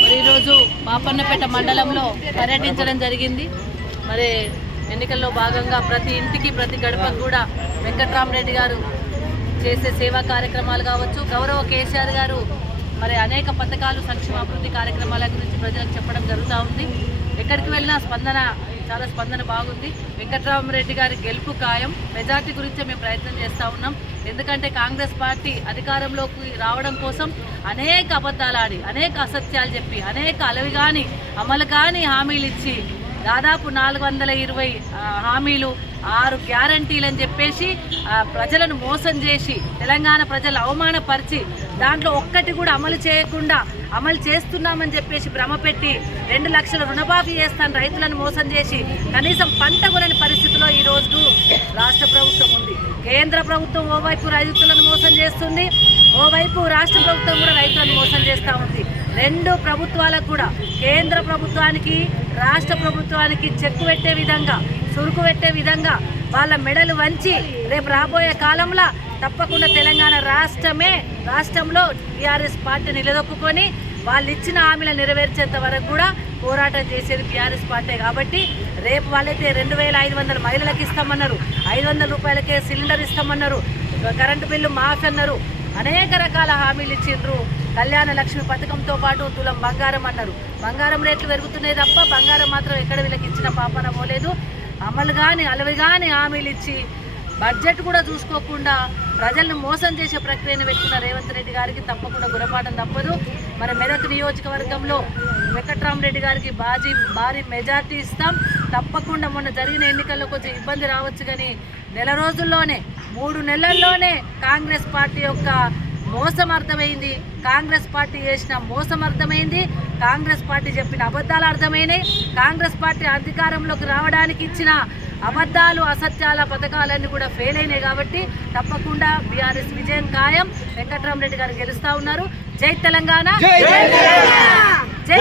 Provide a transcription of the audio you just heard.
మరి ఈరోజు పాపన్నపేట మండలంలో పర్యటించడం జరిగింది. మరి ఎన్నికల్లో భాగంగా ప్రతి ఇంటికి ప్రతి గడపకు కూడా వెంకట్రామరెడ్డి గారు చేసే సేవా కార్యక్రమాలు కావచ్చు, గౌరవ కేసీఆర్ గారు మరి అనేక పథకాలు సంక్షేమ అభివృద్ధి కార్యక్రమాల గురించి ప్రజలకు చెప్పడం జరుగుతూ ఉంది. ఎక్కడికి వెళ్ళినా చాలా స్పందన బాగుంది. వెంకట్రామరెడ్డి గారి గెలుపు ఖాయం. మెజార్టీ గురించే మేము ప్రయత్నం చేస్తూ ఉన్నాం. ఎందుకంటే కాంగ్రెస్ పార్టీ అధికారంలోకి రావడం కోసం అనేక అబద్ధాలు ఆడి, అనేక అసత్యాలు చెప్పి, అనేక అమలు కాని హామీలు ఇచ్చి దాదాపు 420 హామీలు 6 గ్యారంటీలు అని చెప్పేసి ప్రజలను మోసం చేసి తెలంగాణ ప్రజలు అవమానపరిచి దాంట్లో ఒక్కటి కూడా అమలు చేయకుండా అమలు చేస్తున్నామని చెప్పేసి భ్రమపెట్టి 2 లక్షల రుణమాఫీ చేస్తాను రైతులను మోసం చేసి కనీసం పంట కొనని పరిస్థితిలో ఈరోజు రాష్ట్ర ప్రభుత్వం ఉంది. కేంద్ర ప్రభుత్వం ఓవైపు రైతులను మోసం చేస్తుంది, ఓవైపు రాష్ట్ర ప్రభుత్వం కూడా రైతులను మోసం చేస్తూ ఉంది. 2 ప్రభుత్వాలకు కూడా కేంద్ర ప్రభుత్వానికి రాష్ట్ర ప్రభుత్వానికి చెక్కు పెట్టే విధంగా, సురుకు పెట్టే విధంగా వాళ్ళ మెడలు వంచి రేపు రాబోయే కాలంలో తప్పకుండా తెలంగాణ రాష్ట్రంలో టీఆర్ఎస్ పార్టీ నిలదొక్కుని వాళ్ళు ఇచ్చిన హామీలను నెరవేర్చేంత వరకు కూడా పోరాటం చేసేది టీఆర్ఎస్ పార్టీ. కాబట్టి రేపు వాళ్ళైతే 2500 మహిళలకు ఇస్తామన్నారు, 500 రూపాయలకే సిలిండర్ ఇస్తామన్నారు, కరెంటు బిల్లు మాఫ్ అన్నారు, అనేక రకాల హామీలు ఇచ్చిండ్రు. కళ్యాణ లక్ష్మి పథకంతో పాటు తులం బంగారం అన్నారు. బంగారం రేట్లు పెరుగుతున్నాయి తప్ప బంగారం మాత్రం ఎక్కడ వీళ్ళకి ఇచ్చిన పాపన పోలేదు. అలవి కానీ హామీలు ఇచ్చి బడ్జెట్ కూడా చూసుకోకుండా ప్రజలను మోసం చేసే ప్రక్రియను పెట్టుకున్న రేవంత్ రెడ్డి గారికి తప్పకుండా గురపాఠం తప్పదు. మరి మెదక్ నియోజకవర్గంలో వెంకట్రామరెడ్డి గారికి భారీ మెజార్టీ ఇస్తాం. తప్పకుండా మొన్న జరిగిన ఎన్నికల్లో కొంచెం ఇబ్బంది రావచ్చు, కానీ 3 నెలల్లోనే కాంగ్రెస్ పార్టీ యొక్క మోసం అర్థమైంది, కాంగ్రెస్ పార్టీ చేసిన మోసం అర్థమైంది, కాంగ్రెస్ పార్టీ చెప్పిన అబద్ధాలు అర్థమైనాయి. కాంగ్రెస్ పార్టీ అధికారంలోకి రావడానికి ఇచ్చిన అబద్ధాలు అసత్యాల పథకాలన్నీ కూడా ఫెయిల్ అయినాయి. కాబట్టి తప్పకుండా బీఆర్ఎస్ విజయం ఖాయం. వెంకట్రామరెడ్డి గారు గెలుస్తా ఉన్నారు. జై తెలంగాణ, జై